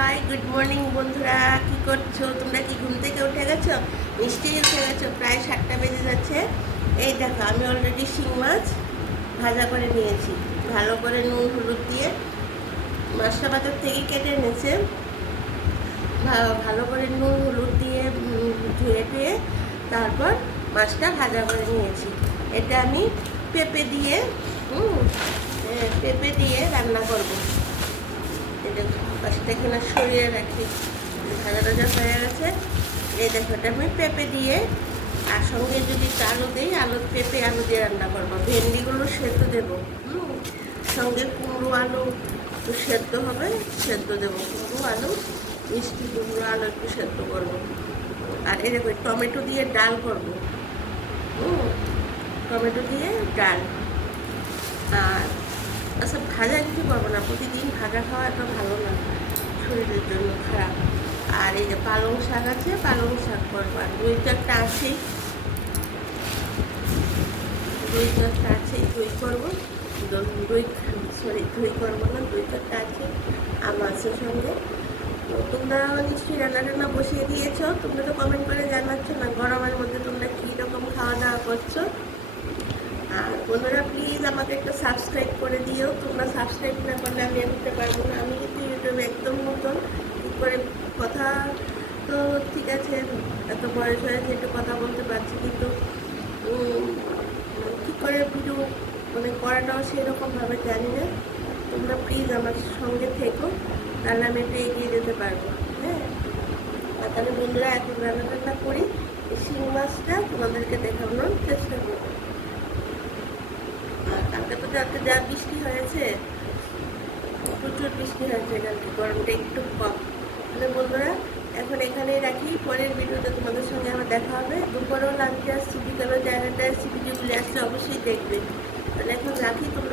Hi good morning বন্ধুরা, কি করছো তোমরা? কি ঘুম থেকে উঠে গেছো? নিশ্চয়ই উঠে গেছো। প্রায় 7টা বেজে যাচ্ছে। এই দেখো, আমি অলরেডি শিং মাছ ভাজা করে নিয়েছি। ভালো করে নুন হলুদ দিয়ে মাছটা বাজার থেকে কেটে এনেছে। ভালো করে নুন হলুদ দিয়ে ধুয়ে টুয়ে তারপর মাছটা ভাজা করে নিয়েছি। এটা আমি পেঁপে দিয়ে পেঁপে দিয়ে রান্না করবো। এটা পাশে এখানে সরিয়ে রাখি। ভাজা টাজা হয়ে গেছে। এই দেখো, এটা আমি পেঁপে দিয়ে আর সঙ্গে যদি আলু দিই, পেঁপে আলু দিয়ে রান্না করবো। ভেন্ডিগুলো সেদ্ধ দেবো। সঙ্গে কুমড়ো আলু একটু সেদ্ধ হবে, সেদ্ধ দেবো। কুমড়ো আলু, মিষ্টি কুমড়ো আলু একটু সেদ্ধ করবো। আর এই দেখো, টমেটো দিয়ে ডাল করবো। টমেটো দিয়ে ডাল। আর আচ্ছা, ভাজা কিছু করবো না। প্রতিদিন ভাজা খাওয়া এত ভালো না, শরীরের জন্য খারাপ। আর এই যে পালং শাক আছে, পালং শাক করবো। আর দই তো একটা আছেই, দই তো একটা আছেই, দই করবো। দই করবো না, দই তো একটা আছে। আম আছে সঙ্গে। তোমরা নিশ্চয়ই রান্না টান্না বসিয়ে দিয়েছো। তোমরা তো কমেন্ট করে জানাচ্ছ না গরমের মধ্যে তোমরা কীরকম খাওয়া দাওয়া করছো। আর বন্ধুরা, প্লিজ আমাকে একটা সাবস্ক্রাইব করে দিও। তোমরা সাবস্ক্রাইব না করলে আমি এগোতে পারবো না। আমি কিন্তু ইউটিউবে একদম নতুন। কী করে কথা, তো ঠিক আছে, এত বয়স হয়েছে, একটু কথা বলতে পারছি, কিন্তু কী করে ভিডিও করাটাও সেরকমভাবে জানি না। তোমরা প্লিজ আমার সঙ্গে থেকো, তাহলে আমি একটু এগিয়ে যেতে পারবো। হ্যাঁ, আর তাহলে বন্ধুরা, এখন রান্না করি। শিং মাছটা তোমাদেরকে দেখানোর চেষ্টা করবো। কালকে তো রাতে যা বৃষ্টি হয়েছে, প্রচুর বৃষ্টি হয়েছে কালকে, গরমটা একটু কম। তাহলে বন্ধুরা, এখন এখানেই রাখি। পরের ভিডিওতে তোমাদের সঙ্গে আমার দেখা হবে। দুপুরেও লাঞ্চে আসছি, বিকালেও জায়গাটা আসছি, ভিডিওগুলি আসছে, অবশ্যই দেখবে। তাহলে এখন রাখি। তোমরা